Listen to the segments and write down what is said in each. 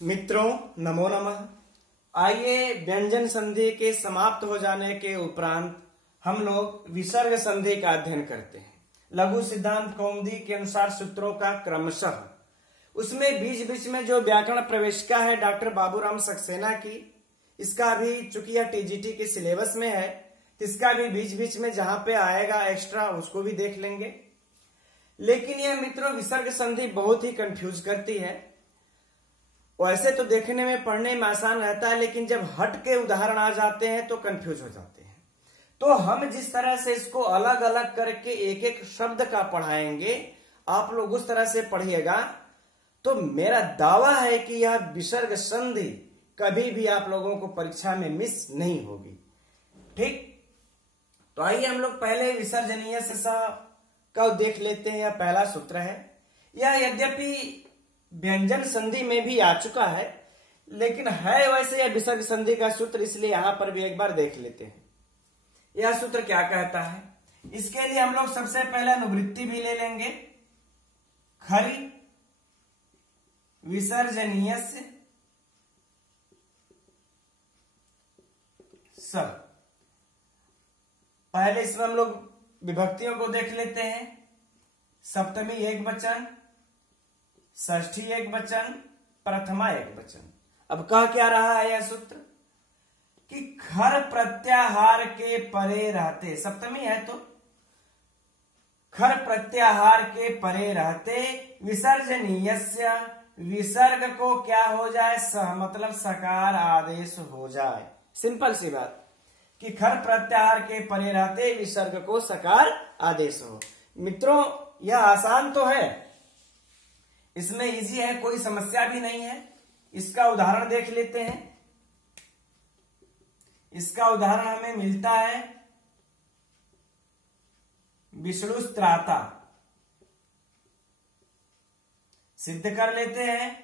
मित्रों नमो नमः। आइए व्यंजन संधि के समाप्त हो जाने के उपरांत हम लोग विसर्ग संधि का अध्ययन करते हैं। लघु सिद्धांत कौमुदी के अनुसार सूत्रों का क्रमशः उसमें बीच बीच में जो व्याकरण प्रवेशिका है डॉक्टर बाबूराम सक्सेना की, इसका भी चूंकि यह टीजीटी के सिलेबस में है, इसका भी बीच बीच में जहां पे आएगा एक्स्ट्रा उसको भी देख लेंगे। लेकिन यह मित्रों विसर्ग संधि बहुत ही कंफ्यूज करती है। वैसे तो देखने में पढ़ने में आसान रहता है, लेकिन जब हट के उदाहरण आ जाते हैं तो कंफ्यूज हो जाते हैं। तो हम जिस तरह से इसको अलग अलग करके एक एक शब्द का पढ़ाएंगे, आप लोग उस तरह से पढ़िएगा तो मेरा दावा है कि यह विसर्ग संधि कभी भी आप लोगों को परीक्षा में मिस नहीं होगी। ठीक, तो आइए हम लोग पहले विसर्जनीय का देख लेते हैं। यह पहला सूत्र है। यह यद्यपि व्यंजन संधि में भी आ चुका है, लेकिन है वैसे यह विसर्ग संधि का सूत्र, इसलिए यहां पर भी एक बार देख लेते हैं। यह सूत्र क्या कहता है, इसके लिए हम लोग सबसे पहले अनुवृत्ति भी ले लेंगे। खरी विसर्जनीय सब। पहले इसमें हम लोग विभक्तियों को देख लेते हैं। सप्तमी एक वचन, षष्ठी एक वचन, प्रथमा एक वचन। अब कह क्या रहा है यह सूत्र कि खर प्रत्याहार के परे रहते, सप्तमी है तो खर प्रत्याहार के परे रहते विसर्जनीयस्य, विसर्ग को क्या हो जाए, मतलब सकार आदेश हो जाए। सिंपल सी बात कि खर प्रत्याहार के परे रहते विसर्ग को सकार आदेश हो। मित्रों यह आसान तो है, इसमें इजी है, कोई समस्या भी नहीं है। इसका उदाहरण देख लेते हैं। इसका उदाहरण हमें मिलता है विष्णुस्त्राता। सिद्ध कर लेते हैं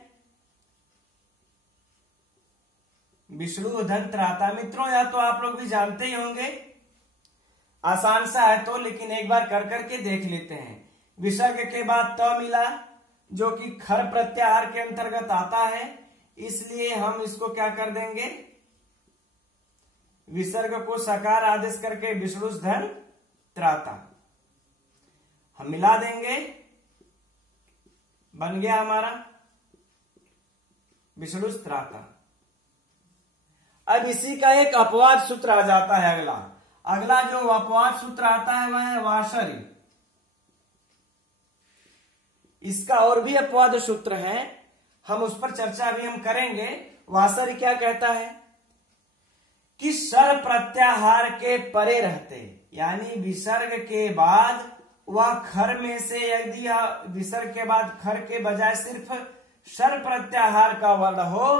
विष्णु धन त्राता। मित्रों या तो आप लोग भी जानते ही होंगे, आसान सा है तो, लेकिन एक बार कर करके देख लेते हैं। विसर्ग के बाद त मिला जो कि खर प्रत्याहार के अंतर्गत आता है, इसलिए हम इसको क्या कर देंगे, विसर्ग को सकार आदेश करके विष्णु धन त्राता हम मिला देंगे, बन गया हमारा विष्णु त्राता। अब इसी का एक अपवाद सूत्र आ जाता है। अगला जो अपवाद सूत्र आता है वह है वासरी। इसका और भी अपवाद सूत्र है, हम उस पर चर्चा भी हम करेंगे। वासरी क्या कहता है कि सर प्रत्याहार के परे रहते, यानी विसर्ग के बाद वह खर में से यदि विसर्ग के बाद खर के बजाय सिर्फ सर प्रत्याहार का वर्ण हो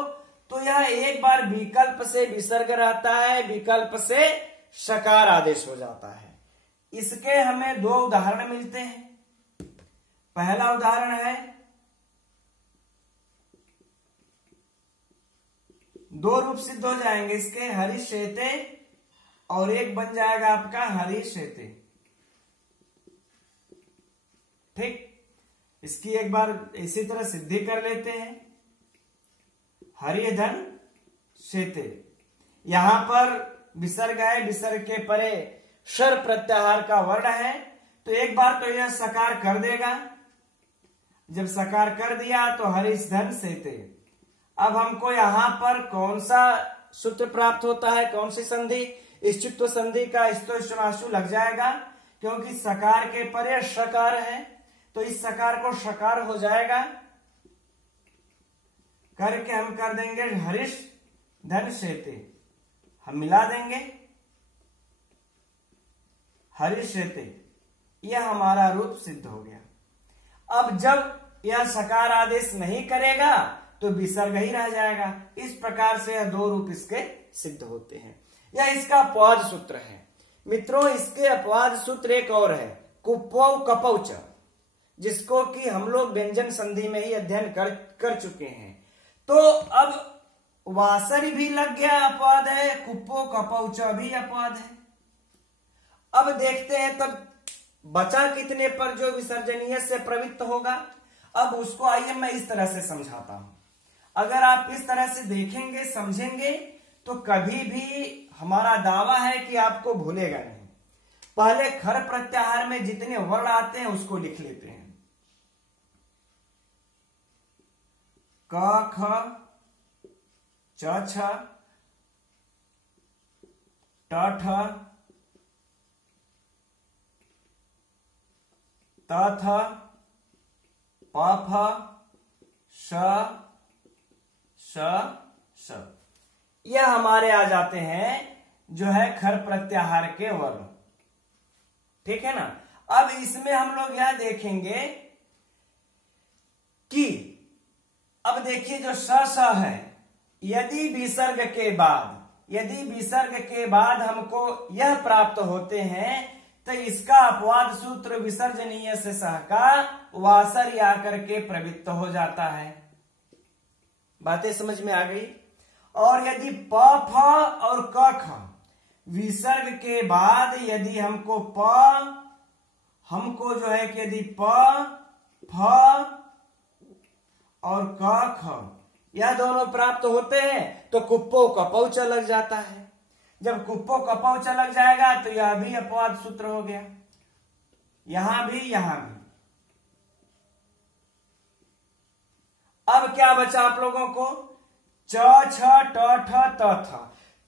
तो यह एक बार विकल्प से विसर्ग रहता है, विकल्प से सकार आदेश हो जाता है। इसके हमें दो उदाहरण मिलते हैं। पहला उदाहरण है, दो रूप सिद्ध हो जाएंगे इसके, हरिश्वेते, और एक बन जाएगा आपका हरिश्वेते। ठीक, इसकी एक बार इसी तरह सिद्धि कर लेते हैं। हरिधन शेते, यहां पर विसर्ग है, विसर्ग के परे शर प्रत्याहार का वर्ण है, तो एक बार तो यह सकार कर देगा। जब सकार कर दिया तो हरिधन शेते। अब हमको यहां पर कौन सा सूत्र प्राप्त होता है, कौन सी संधि, इष्टुत्व संधि का स्तोष्टमाशु लग जाएगा, क्योंकि सकार के परे शकार है, तो इस सकार को शकार हो जाएगा। करके हम कर देंगे हरिश धन शेते, हम मिला देंगे हरिश शेते, यह हमारा रूप सिद्ध हो गया। अब जब यह सकार आदेश नहीं करेगा तो विसर्ग ही रह जाएगा। इस प्रकार से यह दो रूप इसके सिद्ध होते हैं। यह इसका अपवाद सूत्र है। मित्रों इसके अपवाद सूत्र एक और है, कुपौ कपौच, जिसको कि हम लोग व्यंजन संधि में ही अध्ययन कर चुके हैं। तो अब वासरी भी लग गया, अपवाद है, कुप्पो कपौच भी अपवाद है। अब देखते हैं तब बचा कितने पर जो विसर्जनीय से प्रवृत्त होगा। अब उसको आइए मैं इस तरह से समझाता हूं। अगर आप इस तरह से देखेंगे समझेंगे तो कभी भी हमारा दावा है कि आपको भूलेगा नहीं। पहले खर प्रत्याहार में जितने वर्ण आते हैं उसको लिख लेते हैं। क ख च छ ट ठ त थ प फ श स। यह हमारे आ जाते हैं जो है खर प्रत्याहार के वर्ण। ठीक है ना। अब इसमें हम लोग यह देखेंगे कि अब देखिए जो स है, यदि विसर्ग के बाद हमको यह प्राप्त होते हैं तो इसका अपवाद सूत्र विसर्जनीय से सह का वासर आकर के प्रवृत्त हो जाता है। बातें समझ में आ गई। और यदि प फ और क ख विसर्ग के बाद यदि हमको जो है कि यदि प फ और क ख यह दोनों प्राप्त होते हैं तो कुप्पो कपौच लग जाता है। जब कुप्पो कपौच लग जाएगा तो यह भी अपवाद सूत्र हो गया, यहां भी यहां भी। अब क्या बचा आप लोगों को? च छ ट ठ त थ।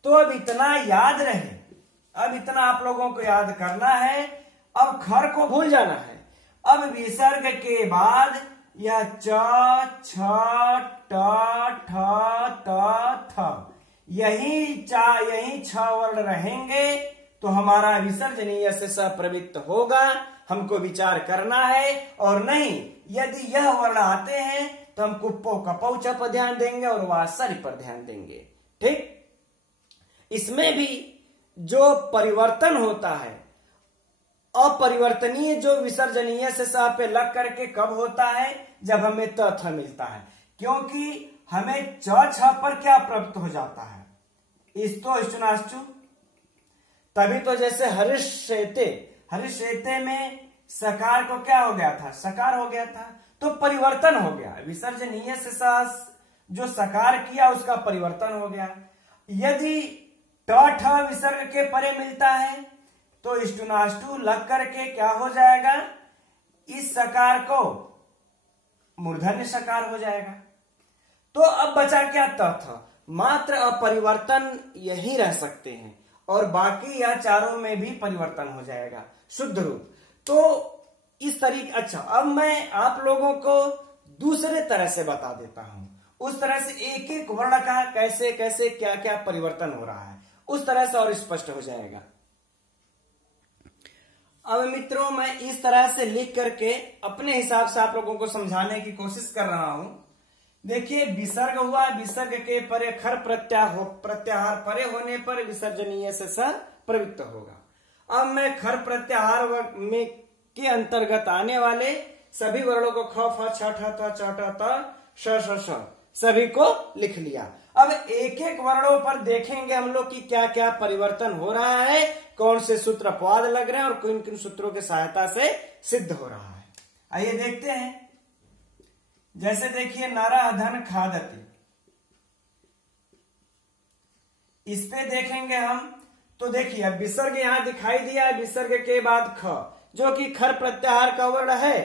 तो अब इतना याद रहे, अब इतना आप लोगों को याद करना है। अब खर को भूल जाना है। अब विसर्ग के बाद यह च छ ट ठ त थ यही छ वर्ण रहेंगे तो हमारा विसर्जनीय से स प्रवृत्त होगा। हमको विचार करना है। और नहीं यदि यह वर्ण आते हैं तो हम कुप्पो कपौच पर ध्यान देंगे और वासर पर ध्यान देंगे। ठीक। इसमें भी जो परिवर्तन होता है, अपरिवर्तनीय जो विसर्जनीय से स पे लग करके कब होता है? जब हमें त थ मिलता है। क्योंकि हमें च छ पर क्या प्राप्त हो जाता है? इस्तो इष्टनाश्चु। तभी तो जैसे हरिश्चेते में सकार को क्या हो गया था? सकार हो गया था। तो परिवर्तन हो गया, विसर्जनीय से जो सकार किया उसका परिवर्तन हो गया। यदि ट ठ विसर्ग के परे मिलता है तो इष्टुनाष्टु लग करके क्या हो जाएगा? इस सकार को मूर्धन्य सकार हो जाएगा। तो अब बचा क्या? त थ। मात्र अपरिवर्तन यही रह सकते हैं और बाकी या चारों में भी परिवर्तन हो जाएगा शुद्ध रूप। तो इस तरीके। अच्छा, अब मैं आप लोगों को दूसरे तरह से बता देता हूं। उस तरह से एक एक वर्ण का कैसे कैसे क्या क्या परिवर्तन हो रहा है, उस तरह से और स्पष्ट हो जाएगा। अब मित्रों मैं इस तरह से लिख करके अपने हिसाब से आप लोगों को समझाने की कोशिश कर रहा हूं। देखिए विसर्ग हुआ, विसर्ग के परे खर प्रत्याहार परे होने पर विसर्जनीय से स प्रवृत्त होगा। अब मैं खर प्रत्याहार में के अंतर्गत आने वाले सभी वर्णों को ख फ छ ठ त च ट त श श सभी को लिख लिया। अब एक एक वर्णों पर देखेंगे हम लोग कि क्या क्या परिवर्तन हो रहा है, कौन से सूत्र अपवाद लग रहे हैं और किन किन सूत्रों की सहायता से सिद्ध हो रहा है। आइए देखते हैं। जैसे देखिए नरः धन खादति, इस पे देखेंगे हम तो देखिए अब विसर्ग यहां दिखाई दिया। विसर्ग के बाद ख जो कि खर प्रत्याहार का वर्ण है,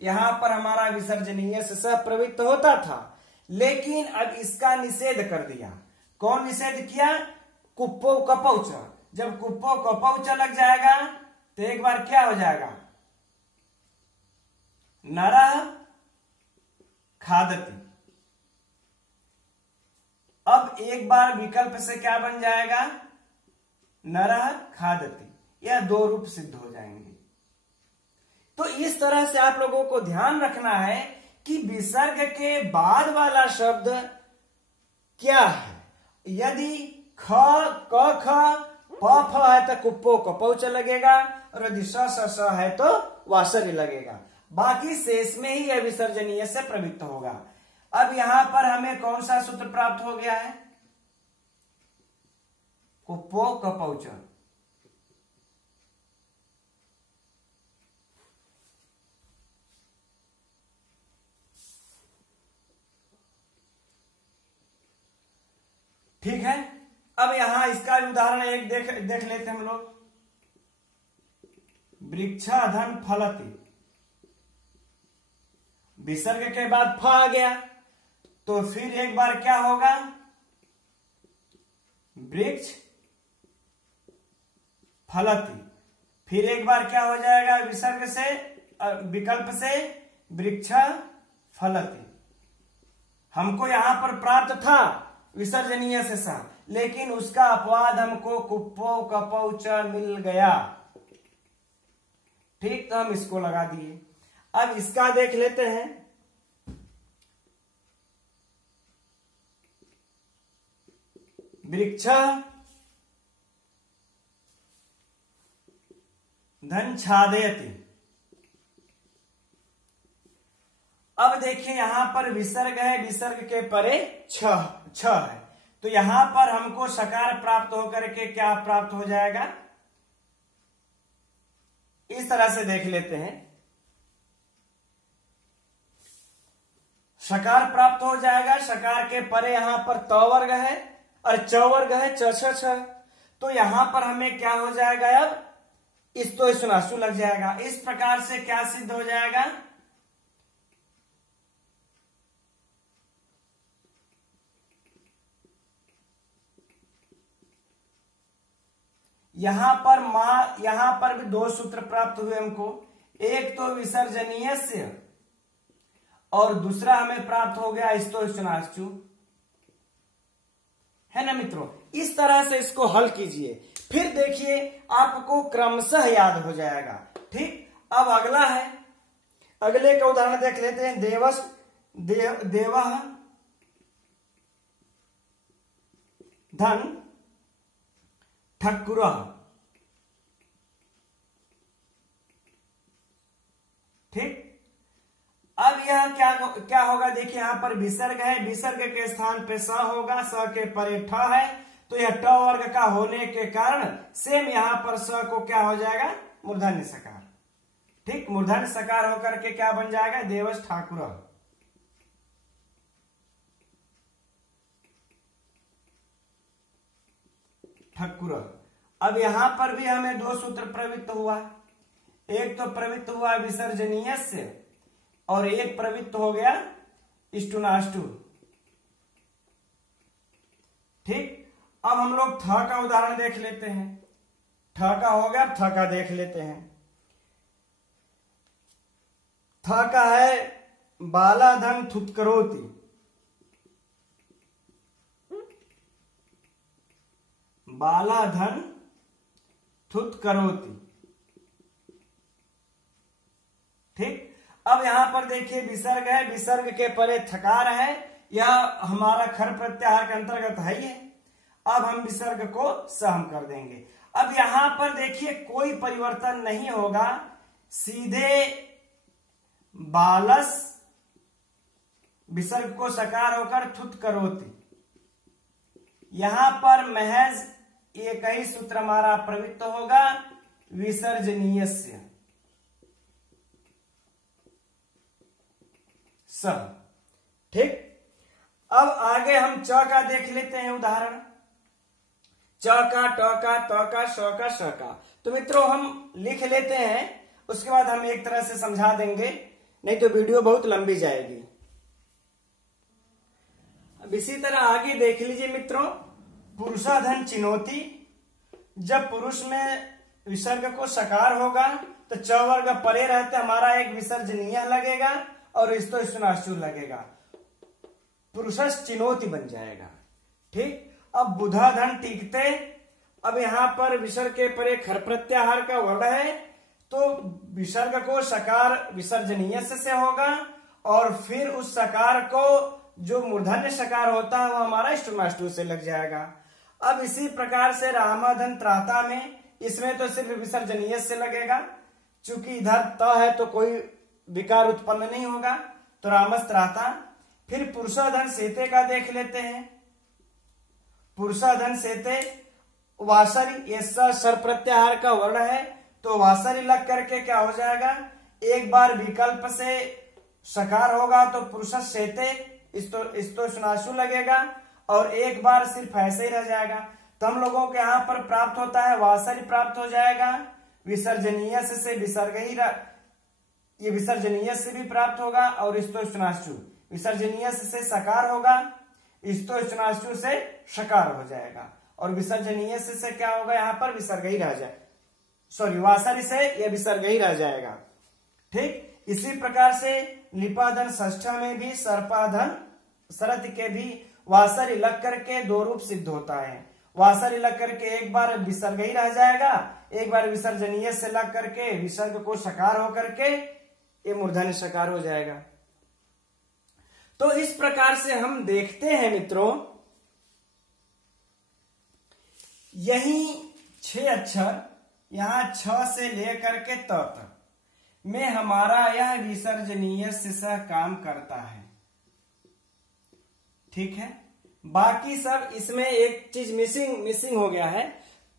यहां पर हमारा विसर्जनीय से स प्रवृत्त होता था, लेकिन अब इसका निषेध कर दिया। कौन निषेध किया? कुप्पो कपौच। जब कुप्पो कपौच लग जाएगा तो एक बार क्या हो जाएगा? नरः खादति। अब एक बार विकल्प से क्या बन जाएगा? नरः खादति। यह दो रूप सिद्ध हो जाएंगे। तो इस तरह से आप लोगों को ध्यान रखना है कि विसर्ग के बाद वाला शब्द क्या है। यदि ख क ख प फ है तो कुप्पो कपौच लगेगा और यदि स स है तो वासर्य लगेगा। बाकी शेष में ही यह विसर्जनीय से प्रवृत्त होगा। अब यहां पर हमें कौन सा सूत्र प्राप्त हो गया है? कुप्पो कपौच। ठीक है। अब यहां इसका भी उदाहरण एक देख लेते हैं हम लोग। वृक्षाधन फलति, विसर्ग के बाद फ आ गया तो फिर एक बार क्या होगा, वृक्ष फलति, फिर एक बार क्या हो जाएगा, विसर्ग से विकल्प से वृक्ष फलति। हमको यहां पर प्राप्त था विसर्जनीय से सा, लेकिन उसका अपवाद हमको कुप्पो कपौ च मिल गया। ठीक, तो हम इसको लगा दिए। अब इसका देख लेते हैं। वृक्ष धन छादयति। अब देखिए यहां पर विसर्ग है, विसर्ग के परे छ है, तो यहां पर हमको सकार प्राप्त होकर के क्या प्राप्त हो जाएगा, इस तरह से देख लेते हैं। सकार प्राप्त हो जाएगा, सकार के परे यहां पर त वर्ग है और च वर्ग है, च छ छ, तो यहां पर हमें क्या हो जाएगा, अब इस तो सुनासु लग जाएगा। इस प्रकार से क्या सिद्ध हो जाएगा, यहां पर भी दो सूत्र प्राप्त हुए हमको। एक तो विसर्जनीय से और दूसरा हमें प्राप्त हो गया स्तोष्णाचु, है ना मित्रों। इस तरह से इसको हल कीजिए, फिर देखिए आपको क्रमशः याद हो जाएगा। ठीक, अब अगला है, अगले का उदाहरण देख लेते हैं। देवः धन ठकुर। ठीक, अब यह क्या होगा, देखिए यहां पर विसर्ग है, विसर्ग के स्थान पे स होगा, स के परे ठ है, तो यह ट वर्ग का होने के कारण सेम यहां पर स को क्या हो जाएगा, मूर्धन्य सकार। ठीक, मूर्धन्य सकार होकर के क्या बन जाएगा, देवस ठाकुर। ठकुर। अब यहां पर भी हमें दो सूत्र प्रवृत्त हुआ, एक तो प्रवृत्त हुआ विसर्जनीय से और एक प्रवृत्त हो गया इष्टुनाष्टु। ठीक, अब हम लोग थ का उदाहरण देख लेते हैं। ठ का हो गया, थ का देख लेते हैं। थ का है बालाधन थुत्करोति। बालाधन थुत्करोति। ठीक, अब यहां पर देखिए विसर्ग है, विसर्ग के परे थकार है, यह हमारा खर प्रत्याहार के अंतर्गत है ही है। अब हम विसर्ग को सहम कर देंगे। अब यहां पर देखिए कोई परिवर्तन नहीं होगा, सीधे बालस विसर्ग को सकार होकर थुत्करोति। यहां पर महज एक ही सूत्र हमारा प्रवृत्त होगा, विसर्जनीय से सब। ठीक, अब आगे हम च का देख लेते हैं उदाहरण। च का, ट का, त का, श का, श का। तो मित्रों हम लिख लेते हैं, उसके बाद हम एक तरह से समझा देंगे, नहीं तो वीडियो बहुत लंबी जाएगी। अब इसी तरह आगे देख लीजिए मित्रों। पुरुषाधन चिनोती, जब पुरुष में विसर्ग को सकार होगा तो च वर्ग परे रहते हमारा एक विसर्जनीय लगेगा और स्तोष्णाश्चु लगेगा, पुरुषस चिनोती बन जाएगा। ठीक, अब बुधाधन टीकते, अब यहां पर विसर्ग के परे खर प्रत्याहार का वर्ण है, तो विसर्ग को सकार विसर्जनीय से होगा और फिर उस सकार को जो मूर्धन्य सकार होता है वो हमारा ष्टुनाष्टु से लग जाएगा। अब इसी प्रकार से रामाधन त्राता में, इसमें तो सिर्फ विसर्जनीय से लगेगा, चूंकि इधर त है तो कोई विकार उत्पन्न नहीं होगा, तो रामस त्राता। फिर पुरुषाधन सेते का देख लेते हैं। पुरुषाधन सेते वासरी, ये सर प्रत्याहार का वर्ण है, तो वासरी लग करके क्या हो जाएगा, एक बार विकल्प से सकार होगा तो पुरुष सेते स्तोष्णाशु लगेगा और एक बार सिर्फ ऐसे ही रह जाएगा। तो हम लोगों के यहाँ पर प्राप्त होता है वासरी प्राप्त हो जाएगा, विसर्जनीय से विसर्ग ही ये विसर्जनीय से भी प्राप्त होगा, और स्तोष्णाश्चु विसर्जनीय से सकार होगा, स्तोष्णाश्चु से शकार हो जाएगा, और विसर्जनीय से क्या होगा यहाँ पर विसर्ग ही रह जाए, सॉरी वासरी से यह विसर्ग ही रह जाएगा। ठीक इसी प्रकार से लिपाधन षष्ठा में भी सर्पाधन शरत के भी वासरी लग करके दो रूप सिद्ध होता है। वासरी लग करके एक बार विसर्ग ही रह जाएगा, एक बार विसर्जनीय से लग करके विसर्ग को सकार होकर के ये मूर्धन्य सकार हो जाएगा। तो इस प्रकार से हम देखते हैं मित्रों, यही 6 अक्षर यहां 6 से लेकर के त तक में हमारा यह विसर्जनीय से सह काम करता है। ठीक है, बाकी सब इसमें एक चीज मिसिंग हो गया है,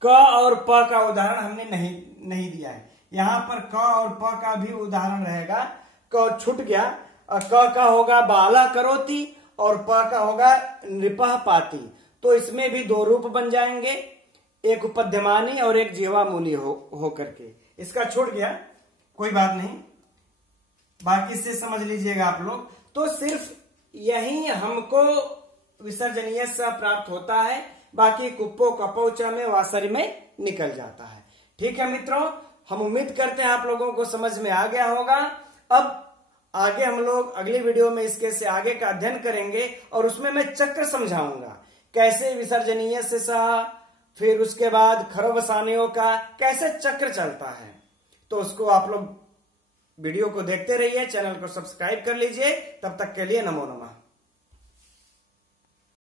क और प का उदाहरण हमने नहीं दिया है। यहाँ पर क और प का भी उदाहरण रहेगा। क छूट गया, क का होगा बाला करोति और प का होगा नृपः पाति। तो इसमें भी दो रूप बन जाएंगे, एक उपध्यमानी और एक जीवामूली हो करके। इसका छूट गया, कोई बात नहीं, बाकी से समझ लीजिएगा आप लोग। तो सिर्फ यही हमको विसर्जनीय से प्राप्त होता है, बाकी कुप्पो कपोच में वासरी में निकल जाता है। ठीक है मित्रों, हम उम्मीद करते हैं आप लोगों को समझ में आ गया होगा। अब आगे हम लोग अगली वीडियो में इसके से आगे का अध्ययन करेंगे, और उसमें मैं चक्र समझाऊंगा कैसे विसर्जनीय से सह, फिर उसके बाद खरवसानियों का कैसे चक्र चलता है। तो उसको आप लोग वीडियो को देखते रहिए, चैनल को सब्सक्राइब कर लीजिए। तब तक के लिए नमो नमः।